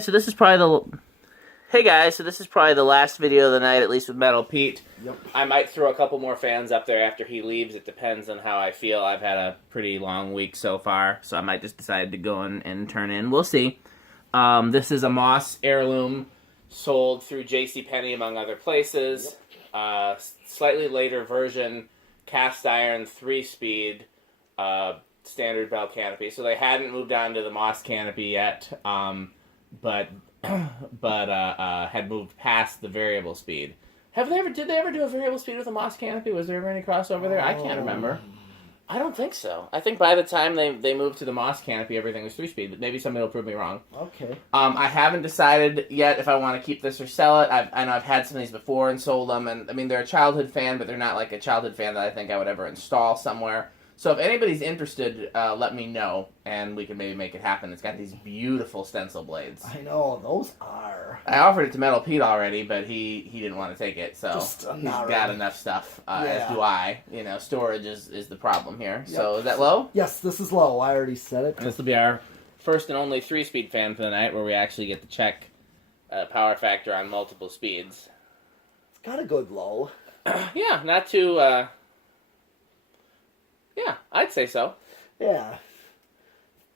So this is probably the... Hey guys, so this is probably the last video of the night, at least with Metal Pete. Yep. I might throw a couple more fans up there after he leaves. It depends on how I feel. I've had a pretty long week so far, so I might just decide to go and turn in. We'll see. This is a Moss Heirloom sold through JCPenney, among other places. Yep. Slightly later version, cast iron, 3-speed, standard bell canopy. So they hadn't moved on to the Moss canopy yet, but had moved past the variable speed. Did they ever do a variable speed with a Moss canopy? Was there ever any crossover there? I can't remember. I don't think so. I think by the time they moved to the Moss canopy, everything was 3-speed, but maybe somebody will prove me wrong. Okay. I haven't decided yet if I want to keep this or sell it. I know I've had some of these before and sold them, and I mean, they're a childhood fan, but they're not like a childhood fan that I think I would ever install somewhere. So if anybody's interested, let me know, and we can maybe make it happen. It's got these beautiful stencil blades. I know, those are. I offered it to Metal Pete already, but he didn't want to take it, so Just, he's got enough stuff, as do I. You know, storage is the problem here. Yep. So is that low? Yes, this is low. I already said it. And this will be our first and only 3-speed fan for the night, where we actually get to check power factor on multiple speeds. It's got a good low. Yeah, not too... Yeah, I'd say so. Yeah.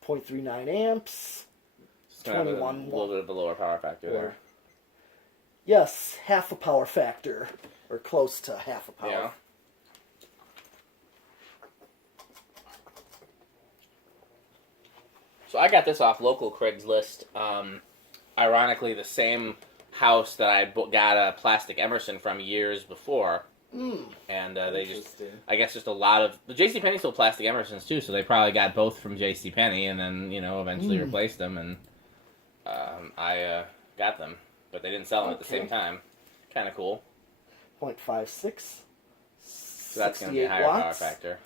0.39 amps. Just gonna have a little bit of a lower power factor there. Yes, half a power factor. Or close to half a power. Yeah. So I got this off local Craigslist. Ironically, the same house that I got a plastic Emerson from years before. And they just, I guess, just a lot of the JCPenney sold plastic Emersons too, so they probably got both from JCPenney, and then eventually replaced them, and I got them, but they didn't sell them at the same time. Kind of cool. 0.56. So that's going to be a higher power factor.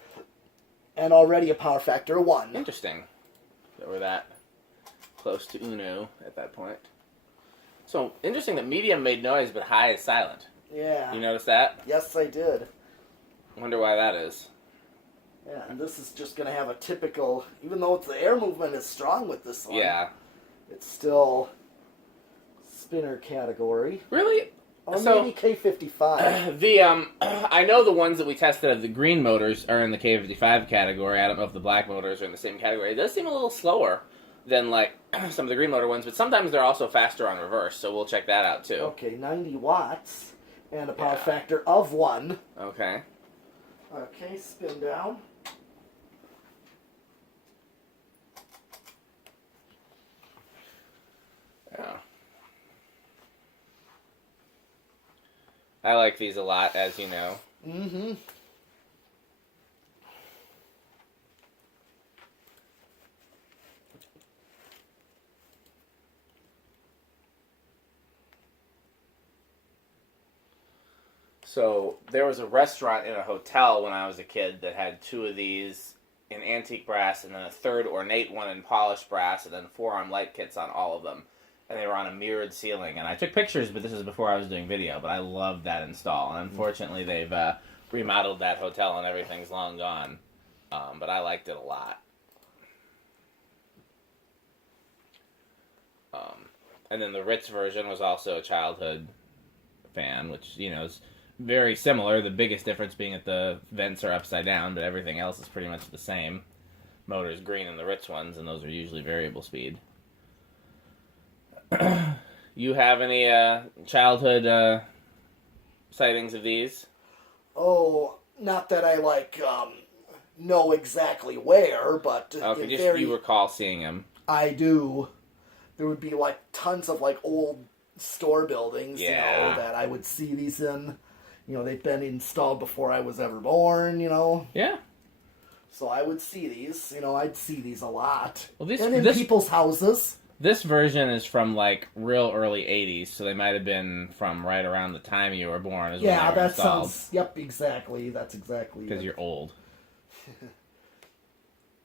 And already a power factor of 1. Interesting. So we're that close to Uno at that point. So interesting that medium made noise, but high is silent. Yeah. You notice that? Yes, I did. Wonder why that is. Yeah, and this is just going to have a typical, even though the air movement is strong with this one. Yeah. It's still spinner category. Really? Or maybe K55. I know the ones that we tested of the green motors are in the K55 category. I don't know if the black motors are in the same category. It does seem a little slower than like some of the green motor ones, but sometimes they're also faster on reverse, so we'll check that out too. Okay, 90 watts. And a power factor of 1. Okay. Okay, spin down. Yeah. I like these a lot, as you know. Mm-hmm. So there was a restaurant in a hotel when I was a kid that had 2 of these in antique brass, and then a third ornate one in polished brass, and then 4-arm light kits on all of them. And they were on a mirrored ceiling. And I took pictures, but this is before I was doing video. But I loved that install. And unfortunately, they've remodeled that hotel, and everything's long gone. But I liked it a lot. And then the Ritz version was also a childhood fan, which, is very similar, the biggest difference being that the vents are upside down, but everything else is pretty much the same. Motor's green in the Ritz ones, and those are usually variable speed. You have any childhood sightings of these? Oh, not that I, know exactly where, but... Okay, you recall seeing them. I do. There would be, tons of, old store buildings, that I would see these in. They've been installed before I was ever born, Yeah. So I would see these. I'd see these a lot. Well, and in people's houses. This version is from, real early 80s, so they might have been from right around the time you were born. Is when they were installed. Sounds... Yep, exactly. That's exactly because you're old.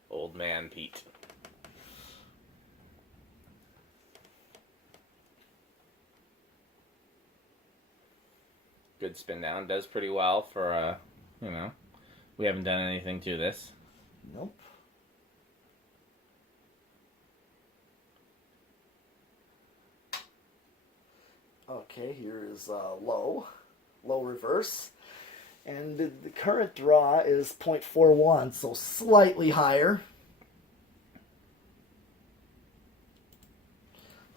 Old man Pete. Good spin down. Does pretty well for, we haven't done anything to this. Nope. Okay, here is low reverse. And the current draw is 0.41, so slightly higher.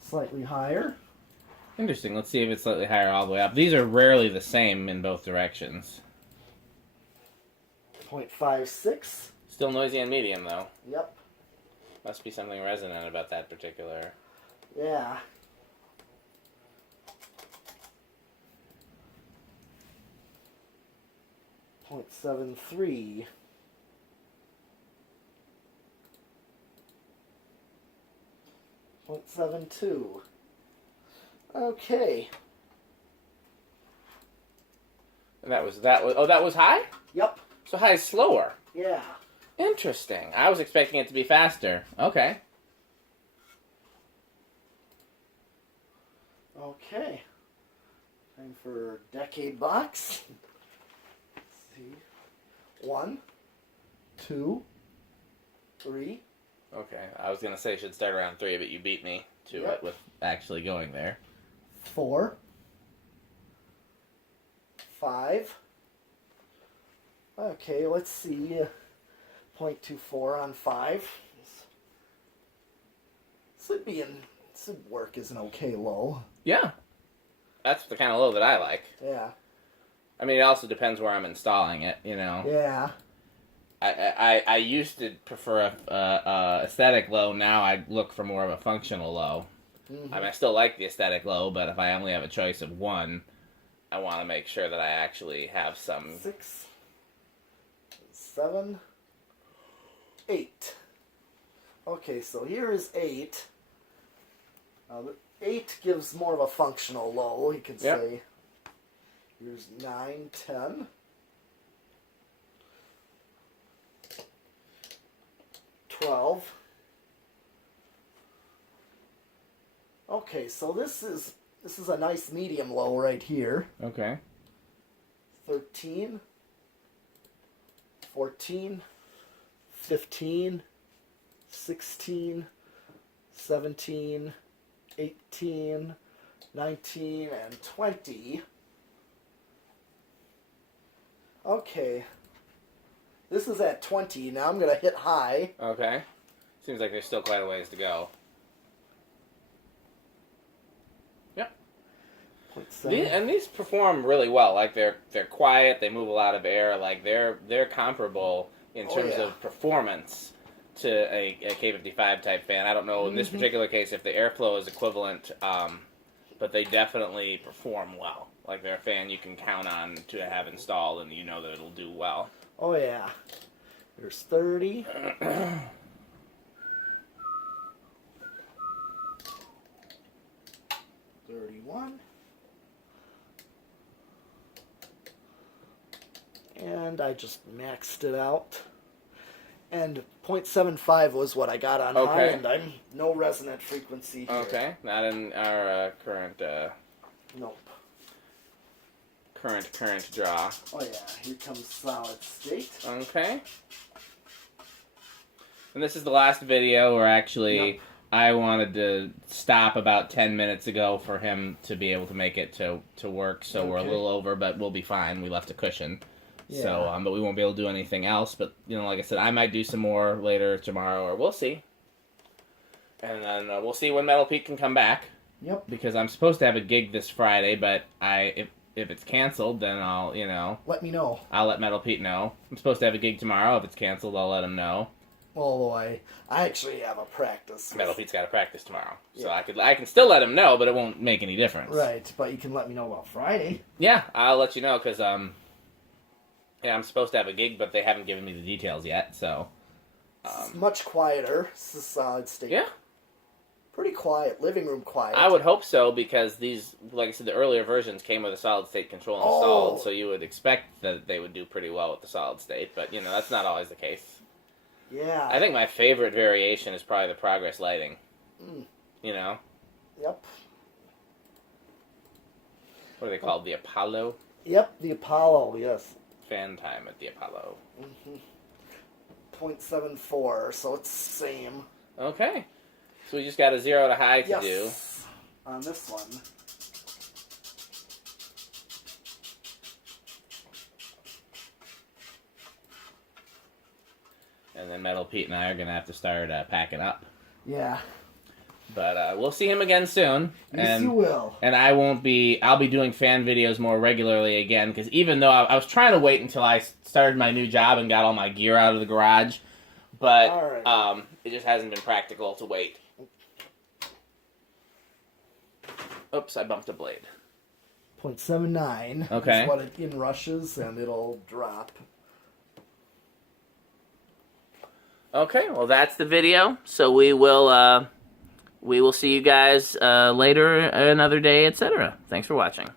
Slightly higher. Interesting. Let's see if it's slightly higher all the way up. These are rarely the same in both directions. 0.56. Still noisy and medium, though. Yep. Must be something resonant about that particular. Yeah. .73. .72. Okay. And that was oh, that was high? Yep. So high is slower. Yeah. Interesting. I was expecting it to be faster. Okay. Okay. Time for decade box. Let's see. 1, 2, 3. Okay. I was gonna say it should start around 3, but you beat me to it with actually going there. 4, 5. Okay, let's see. 0.24 on 5. Should work as an okay low. Yeah. That's the kind of low that I like. Yeah. I mean, it also depends where I'm installing it, you know. Yeah. I used to prefer a aesthetic low. Now I look for more of a functional low. Mm-hmm. I mean, I still like the aesthetic low, but if I only have a choice of one, I want to make sure that I actually have some... 6, 7, 8. Okay, so here is 8. 8 gives more of a functional low, you could say. Here's 9, 10. 12. Okay, so this is a nice medium low right here. Okay. 13, 14, 15, 16, 17, 18, 19, and 20. Okay. This is at 20. Now I'm going to hit high. Okay. Seems like there's still quite a ways to go. Yep. These perform really well. Like they're quiet. They move a lot of air. Like they're comparable in terms of performance to a K55 type fan. I don't know in this particular case if the airflow is equivalent, but they definitely perform well. Like they're a fan you can count on to have installed, and you know that it'll do well. Oh yeah. There's 30. 31. And I just maxed it out. And 0.75 was what I got on high, and I'm no resonant frequency here. Okay, not in our current Nope. current draw. Oh yeah, here comes solid state. Okay. And this is the last video where actually I wanted to stop about 10 minutes ago for him to be able to make it to work, so we're a little over, but we'll be fine. We left a cushion. Yeah. So, but we won't be able to do anything else. But, you know, like I said, I might do some more later tomorrow, or we'll see. And then we'll see when Metal Pete can come back. Yep. Because I'm supposed to have a gig this Friday, but if it's canceled, then I'll, you know... Let me know. I'll let Metal Pete know. I'm supposed to have a gig tomorrow. If it's canceled, I'll let him know. Although I actually have a practice. Metal Pete's got a practice tomorrow. So I can still let him know, but it won't make any difference. Right, but you can let me know about Friday. Yeah, I'll let you know, because, yeah, I'm supposed to have a gig, but they haven't given me the details yet, so... It's much quieter. This is solid state. Yeah. Pretty quiet. Living room quiet. I would hope so, because these, like I said, the earlier versions came with a solid state control installed, so you would expect that they would do pretty well with the solid state, but, you know, that's not always the case. Yeah. I think my favorite variation is probably the progress lighting. You know? Yep. What are they called? The Apollo? Yep, the Apollo, yes. Fan time at the Apollo. 0.74, so it's the same. Okay. So we just got a 0 to high to do. On this one. And then Metal Pete and I are going to have to start packing up. Yeah. But we'll see him again soon. Yes, you will. And I'll be doing fan videos more regularly again, because even though I was trying to wait until I started my new job and got all my gear out of the garage, but right. It just hasn't been practical to wait. Oops, I bumped a blade. 0.79 okay. is what it inrushes, and it'll drop. Okay, well that's the video. So we will see you guys later, another day, etc. Thanks for watching.